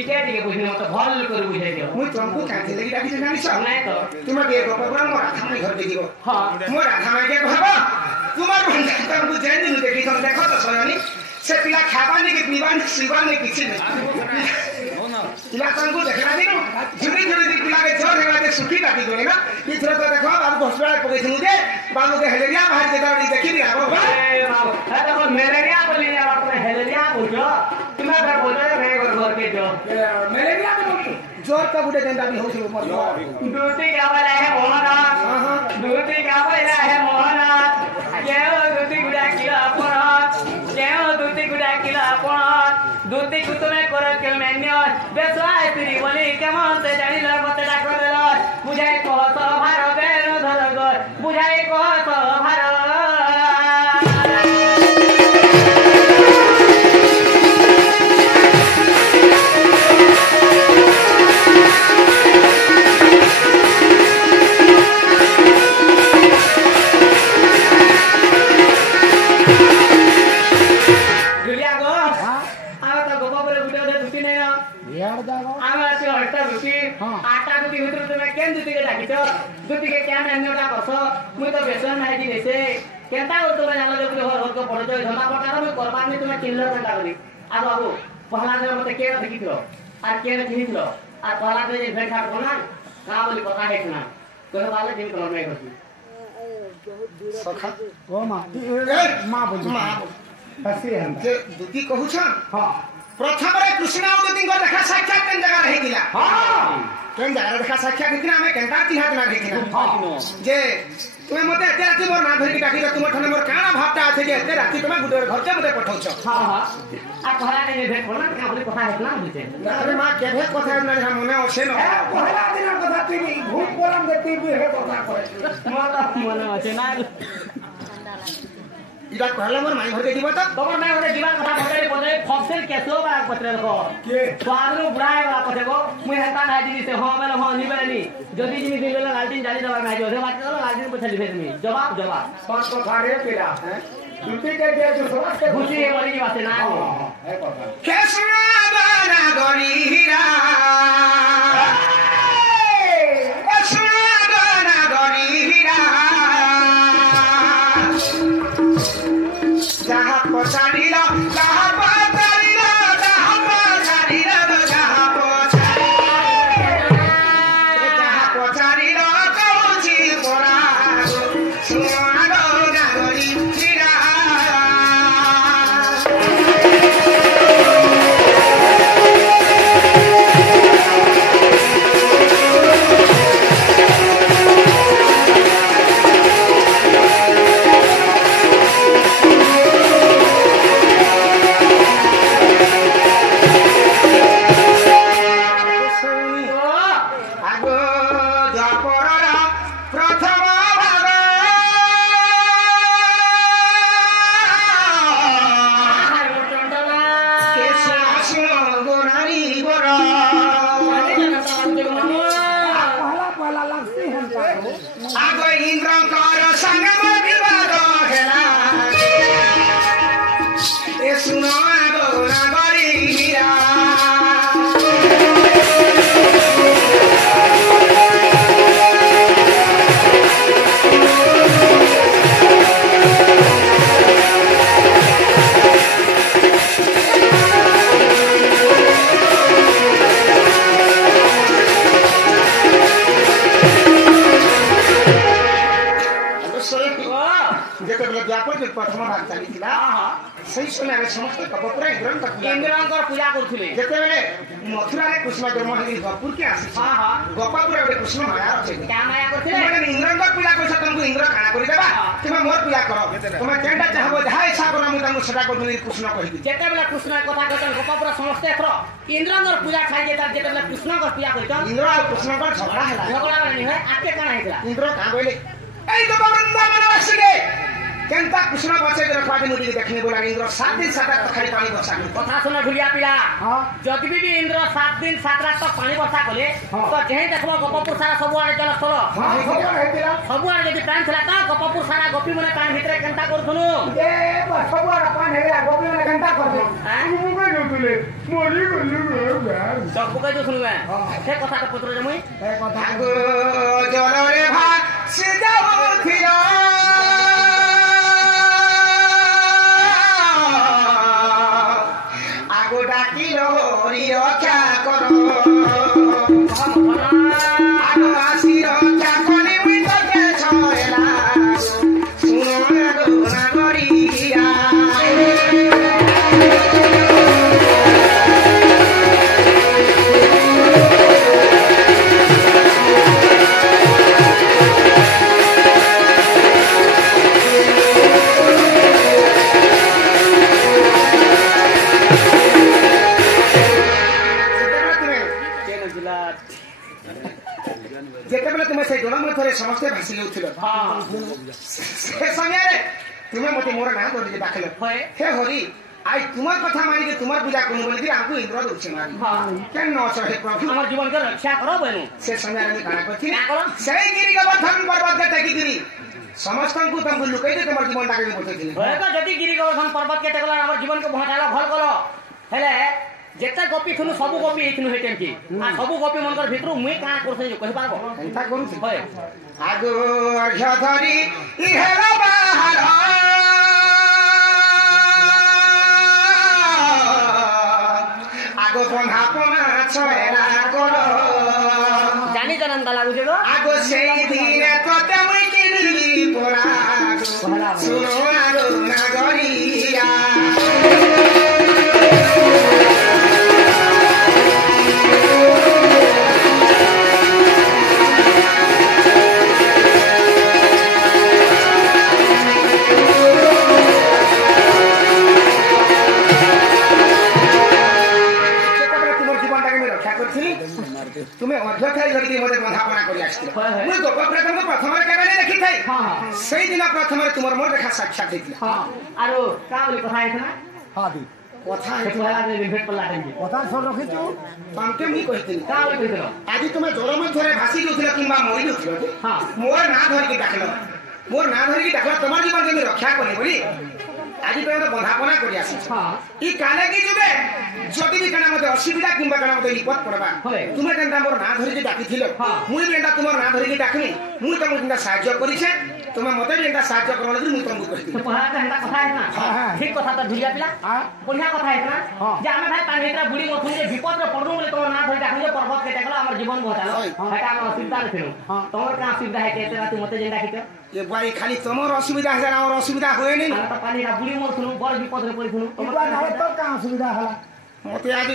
टिके टिके बुझने मत भल कर बुझाई दियो मुई तुमको काहे लगी डाकी जानी छ नहीं तो तुम के गपपुरा मोर राधा माई घर देखिबो हां मोर राधा माई के भाबा तुम्हार भंडा तुमको जेन दिन देखि तुम देखो तो सयानी से पिला खाबानी के पीबानी सीबानी किछि नहीं पिला तुमको देखला दिनो झुरी झुरी पिला के जोर हेला के सुखी डाकी दोने ना इथरो तो देखो बाबू हॉस्पिटल पगे छु जे बाबू के हेलेरिया बाहर जेता देखि दिया हो ए बाबू है तो मलेरिया बोली यार आपने हेलेरिया बोलो तुम्हें घर बोलो रे घर के जो मलेरिया बोल जोर का बुडे देंदा भी हो छु मर दूती का वाला है मोहना दूती का वाला है मोहना केओ दूती गुडा किला अपराध केओ दूती गुडा किला अपराध दूती को तुम्हें करो के मैन्यो बेसवाय तेरी बोली केमन से जानी ल मते डाक देला बुझाई कह तो भार बेनो धर गो बुझाई कह तो भार आटा दुती भितर तुम्हें केन दुती के डाकिछ दुती के क्या मेन्योटा करछ मुई तो बेसन नाही दिनेसे केनता हो तुम्हें जानो जो घर घर को पड़ो धंधा प्रकार में करबा में तुम्हें चिल्लर घंटा करी आ बाबू पहला दिन मते के देखिथिरो आ के देखिथिरो आ पहला दिन भेट हाट कोना का बोली पता है ना कहे वाले दिन कर नहीं करती सखा ओ मां बोल मां हसी हम जे दुती कहू छ हां प्रथम रे कृष्ण उदती को देखा साक्षात केन जगह रही दिला हां केन जगह देखा साक्षात कितना में केनता तिहात ना देखिना हां जे तुमे मते एते राती मोर ना धरि डाकी तुम ठने मोर काना भावता आछे जे एते राती तुमे गुडे घर के मते पठाउछ हां हां आ पहला दिन भेट कोना का बोली कथा है ना बुझे अरे मां केभे कथा ना हम मने अछि न पहला दिन कथा टीवी भूत बोलम देखती भी है कथा करे मोर मन अछि ना इरा कहला मोर माई घर के जीवा त तोर मैं ओरे जीवा कथा पकड़े पकड़े फक्सेल केसो बा पत्रे रखो के स्वादरो बुढ़ाए वाला पछेगो मुई हेता ना दिनी से हां बेला हां निबे नी जदी जिनी दिन बेला लालटिन जाली दवा ना जो बात चलो लालटिन पछली फेर मी जवाब पांच कथा रे पेला हैं दुती के जे जो समझ के खुशी है वाली बात ना है कथा कृष्ण बाना गरी हीरा कृष्ण बाना गरी हीरा जहाँ पछाड़ीला जहाँ पछाड़ीला जहाँ पछाड़ीला जहाँ पछाड़ीला कौची बोरा सुनारो नागरी हीरा प्रथम भाग चली सही समय समस्त कपपुरा इंद्रंकर पूजा करथिले जेते बेले मथुरा रे कृष्ण जन्म हेली गपुर के आसी हां हां गपापुर रे कृष्ण माया अछि क्या माया करथिले माने इंद्रंकर पूजा करछ तुमको इंद्र काना करि देबा तुम मोर पूजा करो तुम केंटा चाहबो जहा इच्छा करो मु तंगु सेटा करथुनी कृष्ण कहि दी जेते बेले कृष्ण कथा कहतन गपापुर समस्त एथरो इंद्रंकर पूजा खाइ जेता जेते बेले कृष्ण कर पूजा करतन इंद्र और कृष्ण कर झगड़ा हैला झगड़ा नहीं है आके काना हैला इंद्र का बोले ए तो वृंदावन वासी के केंता कृष्ण बचे जरा पाटी मुदी देखने बोला इंद्र 7 दिन 7 रात खाली पानी बरसा कथा सुना ढुलिया पिला हां जदि भी इंद्र 7 दिन 7 रात तक पानी बरसा कले तो जेहि देखबो गपपुर सारा सब आड़े चल स्थल हां सब आड़े हेतिला सब आड़े जदि टाइम छला त गपपुर सारा गोपी मने कान भितरे केंता करथुनु ए सब आड़े पान हेला गोपी मने केंता करथु हां मु गइलु तुले मोरी गइलु सब पकाई जो सुनबे से कथा तो पत्र जमुई ଏ କଥା ଆଗୋ ଜଳରେ ଭାସି ଯାଉଥିଲ ଆଗୋ ଡାକିଲ ହରି ରକ୍ଷା କର ଆଗୋ ଆସି ରକ୍ଷା କରି ମୁଇଁ ତତେ ଛଏଲା ଶୁଣ ଆଗୋ ନାଗରିଆ যেতেবেলে তুমি সেই জল মধ্যে সমস্তে ভাসি যাচ্ছিল সে সময় তুমি মতো মোর না ধরিকে ডাকিল হে হরি আই তোমার কথা মানিকে তোমার পূজা করবো বলি আমাকে ইন্দ্র দৌছে মারি কেন অছ হে প্রভু আমার জীবন কে রক্ষা করো বনু সে সময় আমি কাଣା করছি সেই গিরি গোবর্ধন পর্বত টেকিকি সমস্তଙ୍କୁ ତମକୁ ଲୁକେଇକି ତମର ଜୀବନଟାকে ବି ବଞ୍ଚେଇଥିଲି হয়তো যদি গিরি গোবর্ধন পর্বত কে টেকলা আমার জীবন কে বহাটালা ভাল করো হেলে যেটা গোপী থুনু সবু গোপী এইথুনু হেটেম কি আর সবু গোপী মনকর ভিতরু মুই কাঁ করছে যে কहि পারবো ଏନ୍ତା କରୁଛି হয় আগো অর্ঘ্য ধরি ইহের বাহার আগো বন্ধা পনা ছয়রা কর জানি জানান দা লাগুছে গো আগো সেই দিনে তোতে মুই কিনিলি পরা শুনো আগো নাগরিয়া তুমি অধ্যক্ষাই ধরিকি মতে বন্ধাপনা করে আসছিল মুই গোপপ্রথমকে প্রথমে কেবে দেখি থাই সেই দিন প্রথমে তোমার মোর দেখা সাক্ষাৎ হইছিল আর কা বলি কথা আছে না ହଁ ଦି কথা ସେ କହିଲା ଯେ ରିଭେଟ ପଡଲା କେମିତି କଥା ସବୁ ରଖିଛୁ ତମକେ ମୁଇ କହିଥିଲି କା ବଲି କହିଥିଲ ଆଜି ତୁମେ ଜଳ ମଧ୍ୟରେ ଭାସି ଯାଉଥିଲ କିମ୍ବା ମରି ଯାଉଥିଲ ଯେ ହଁ মোর না ধরিকি ডাকল মোর না ধরিকি ডাকল তোমার জীবন কেমি রক্ষা করি বলি আজি তুমি বন্ধাপনা করে আসিছ হ্যাঁ ই কালে কি যুগে যদি বি কানা মতে অসুবিধা কিংবা কানা মতে বিপদ পড়বা হয়। তুমি যেটা মোর না ধরিকি ডাকিছিল হ্যাঁ। মুই যেটা তোমার না ধরিকি ডাকিনি মুই তোমাকে যেটা সাহায্য করিছে তুমি মতে যেটা সাহায্য করো লাগি মুই তোমাকে কইছি ସେ ପଢା ହେନ୍ତା କଥା ହେଇଛି ନା ଠିକ କଥା ତ ଢୁଲିଆ ପିଲା ବଢିଆ କଥା ହେଇଛି ନା ଯେ ଆମେ ଭାଇ ପାଣି ଭିତରେ ବୁଡି ମଥୁନୁ ଯେ ବିପଦରେ ପଡୁ ବୋଲି ତମ ନା ଧରି ଡାକୁଛ ପର୍ବତ କେ ଡାକଲ ଆମର ଜୀବନ ବଚାଲ ସେଟା ଆମେ ଅସୁବିଧାରେ ଥିଲୁ ତମର କାଁ ଅସୁବିଧା ହେଇଛି ଏତେ ରାତି ମତେ ଯେନ୍ ଡାକିଛ ଏ ଭାଇ খালি তোমার অসুবিধা আছে আমার অসুবিধা হয়নি ଆମେ ତ ପାଣିଟା ବୁଡି ମରୁଥୁନୁ ବଡ ବିପଦରେ ପଡିଥୁନୁ ତୋର କାଁ ଅସୁବିଧା ହେଲା মতে আজ